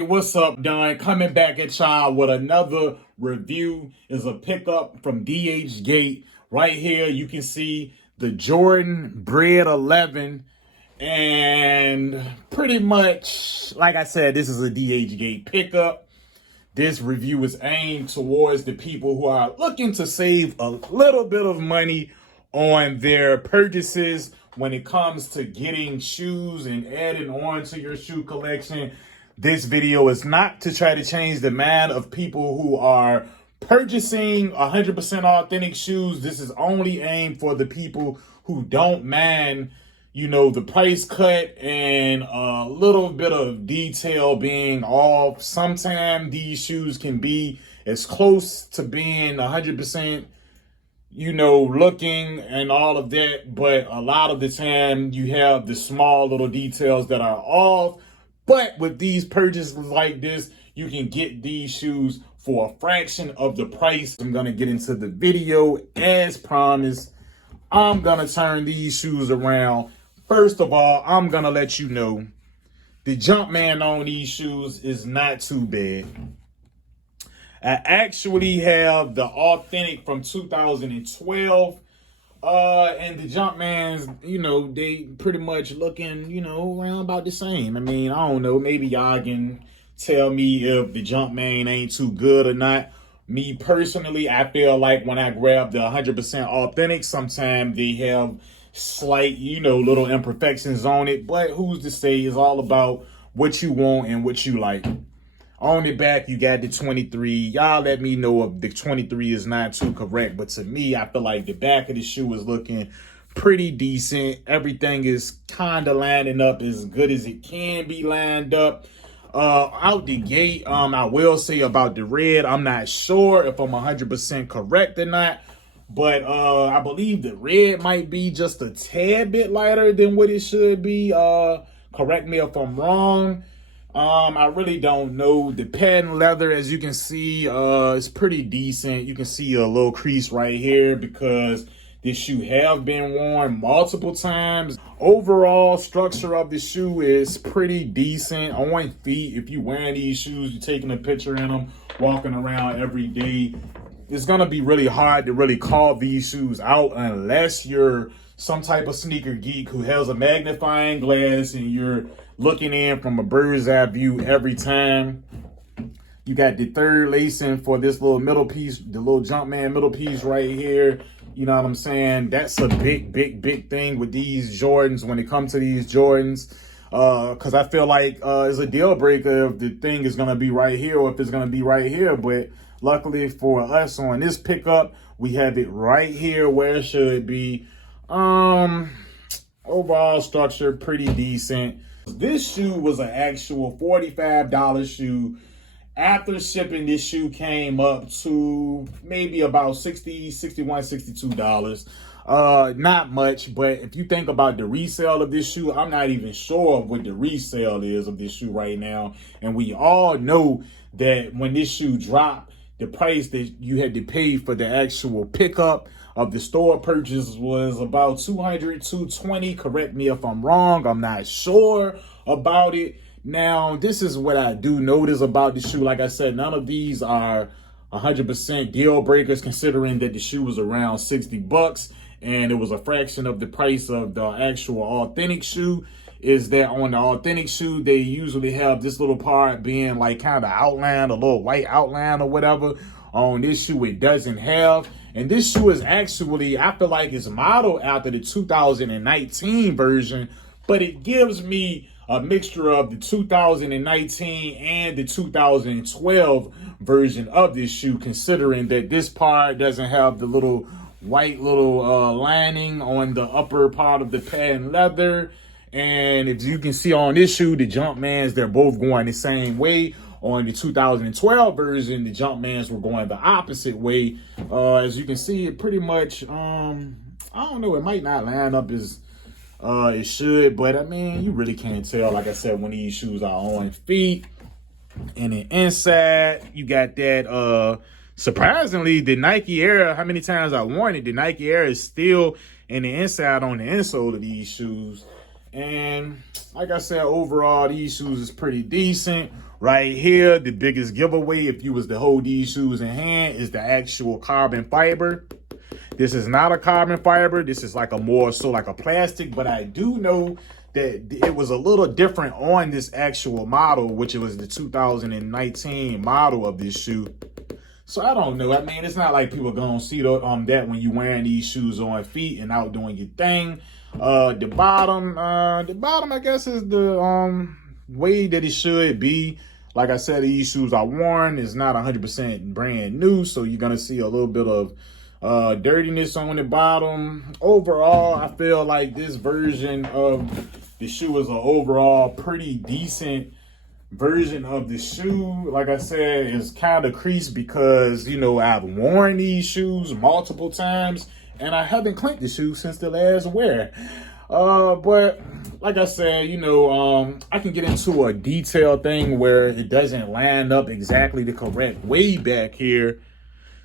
What's up, Don? Coming back at y'all with another review. Is a pickup from Dhgate. Right here, you can see the Jordan Bred 11. And pretty much, like I said, this is a Dhgate pickup. This review is aimed towards the people who are looking to save a little bit of money on their purchases when it comes to getting shoes and adding on to your shoe collection. This video is not to try to change the mind of people who are purchasing 100% authentic shoes. This is only aimed for the people who don't mind, the price cut and a little bit of detail being off. Sometimes these shoes can be as close to being 100%, looking and all of that. But a lot of the time you have the small little details that are off. But with these purchases like this, you can get these shoes for a fraction of the price. I'm going to get into the video as promised. I'm going to turn these shoes around. First of all, I'm going to let you know the Jumpman on these shoes is not too bad. I actually have the authentic from 2012. And the Jumpmans, they pretty much looking, around about the same. I mean, I don't know. Maybe y'all can tell me if the Jumpman ain't too good or not. Me personally, I feel like when I grab the 100% authentic, sometimes they have slight, little imperfections on it. But who's to say? It's all about what you want and what you like. On the back, you got the 23. Y'all let me know if the 23 is not too correct. But to me, I feel like the back of the shoe is looking pretty decent. Everything is kind of lining up as good as it can be lined up. Out the gate, I will say about the red, I'm not sure if I'm 100% correct or not. But I believe the red might be just a tad bit lighter than what it should be. Correct me if I'm wrong. I really don't know. The patent leather, as you can see, is pretty decent. You can see a little crease right here because this shoe have been worn multiple times. Overall structure of the shoe is pretty decent. On feet, if you wearing these shoes, you're taking a picture in them, walking around every day, it's going to be really hard to really call these shoes out unless you're some type of sneaker geek who has a magnifying glass and you're looking in from a bird's eye view every time. You got the third lacing for this little middle piece, the little Jumpman middle piece right here. You know what I'm saying? That's a big thing with these Jordans when it comes to these Jordans. Because I feel like it's a deal breaker if the thing is going to be right here or if it's going to be right here. But luckily for us on this pickup, we have it right here where it should be. Overall structure, pretty decent. This shoe was an actual $45 shoe. After shipping, this shoe came up to maybe about $60, $61, $62. Not much, but if you think about the resale of this shoe, I'm not even sure of what the resale is of this shoe right now. And we all know that when this shoe dropped, the price that you had to pay for the actual pickup of the store purchase was about $200, $220. Correct me if I'm wrong. I'm not sure about it. Now, this is what I do notice about the shoe. Like I said, none of these are 100% deal breakers, considering that the shoe was around 60 bucks and it was a fraction of the price of the actual authentic shoe. Is that on the authentic shoe, they usually have this little part being like kind of outlined, a little white outline or whatever. On this shoe, it doesn't have. And this shoe is actually, I feel like it's modeled after the 2019 version, but it gives me a mixture of the 2019 and the 2012 version of this shoe, considering that this part doesn't have the little white lining on the upper part of the patent leather. And as you can see on this shoe, the Jumpmans, they're both going the same way. On the 2012 version, the Jumpmans were going the opposite way. As you can see, it pretty much, I don't know, it might not line up as it should, but I mean, you really can't tell, like I said, when these shoes are on feet. And the inside, you got that, surprisingly, the Nike Air, how many times I worn it, the Nike Air is still in the inside on the insole of these shoes. And like I said, overall, these shoes is pretty decent. Right here, the biggest giveaway, if you was to hold these shoes in hand, is the actual carbon fiber. This is not a carbon fiber. This is like a more so like a plastic, but I do know that it was a little different on this actual model, which it was the 2019 model of this shoe. So I don't know. I mean, it's not like people gonna see that when you wearing these shoes on feet and out doing your thing. The bottom, I guess, is the way that it should be. Like I said, these shoes are worn. It's not 100% brand new, so you're gonna see a little bit of dirtiness on the bottom. Overall, I feel like this version of the shoe is an overall pretty decent version of the shoe. Like I said, is kind of creased because, you know, I've worn these shoes multiple times and I haven't cleaned the shoe since the last wear. But like I said, you know, I can get into a detailed thing where it doesn't line up exactly the correct way back here.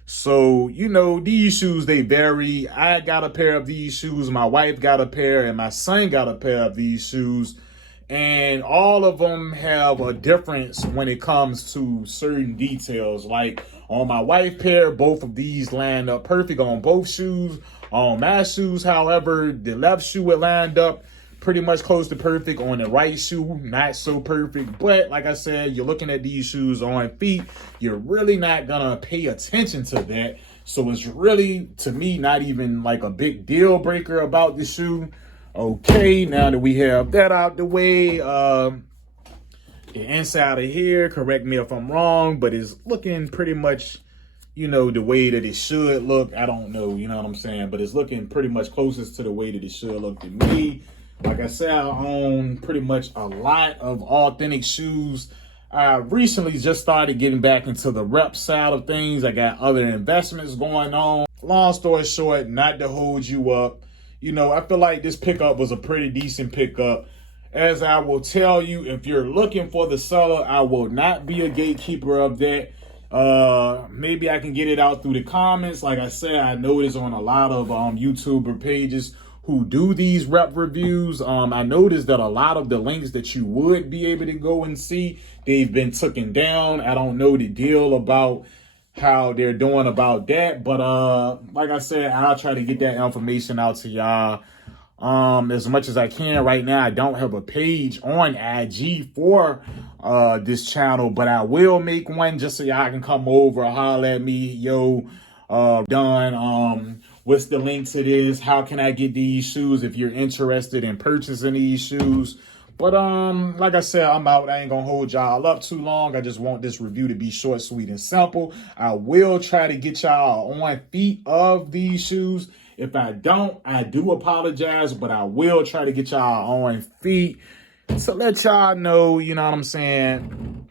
So, you know, these shoes, they vary. I got a pair of these shoes, my wife got a pair, and my son got a pair of these shoes. And all of them have a difference when it comes to certain details. Like on my wife pair, both of these lined up perfect on both shoes. On my shoes, however, the left shoe it lined up pretty much close to perfect. On the right shoe, not so perfect. But like I said, you're looking at these shoes on feet, you're really not gonna pay attention to that. So it's really, to me, not even like a big deal breaker about the shoe. Okay, now that we have that out the way, the inside of here, correct me if I'm wrong, but it's looking pretty much, you know, the way that it should look. I don't know, you know what I'm saying? But it's looking pretty much closest to the way that it should look to me. Like I said, I own pretty much a lot of authentic shoes. I recently just started getting back into the rep side of things. I got other investments going on. Long story short, not to hold you up, you know, I feel like this pickup was a pretty decent pickup. As I will tell you, if you're looking for the seller, I will not be a gatekeeper of that. Maybe I can get it out through the comments. Like I said, I noticed on a lot of YouTuber pages who do these rep reviews, I noticed that a lot of the links that you would be able to go and see, they've been taken down. I don't know the deal about how they're doing about that, but like I said, I'll try to get that information out to y'all as much as I can. Right now, I don't have a page on IG for this channel, but I will make one just so y'all can come over, holler at me, yo, done. What's the link to this? How can I get these shoes if you're interested in purchasing these shoes? But like I said, I'm out. I ain't gonna hold y'all up too long. I just want this review to be short, sweet, and simple. I will try to get y'all on feet of these shoes. If I don't, I do apologize, but I will try to get y'all on feet to let y'all know, you know what I'm saying,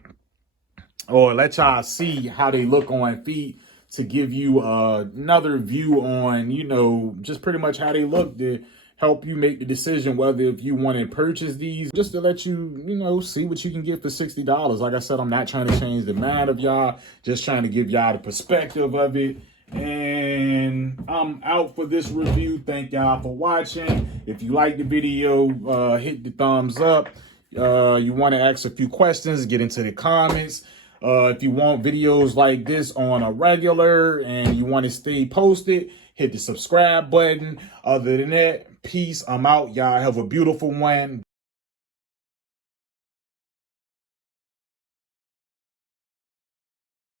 or let y'all see how they look on feet, to give you another view on, you know, just pretty much how they look, to help you make the decision whether if you want to purchase these, just to let you, you know, see what you can get for $60. Like I said, I'm not trying to change the mind of y'all, just trying to give y'all the perspective of it. And I'm out for this review. Thank y'all for watching. If you like the video, hit the thumbs up. You want to ask a few questions, get into the comments. If you want videos like this on a regular and you want to stay posted, hit the subscribe button. Other than that, peace. I'm out. Y'all have a beautiful one.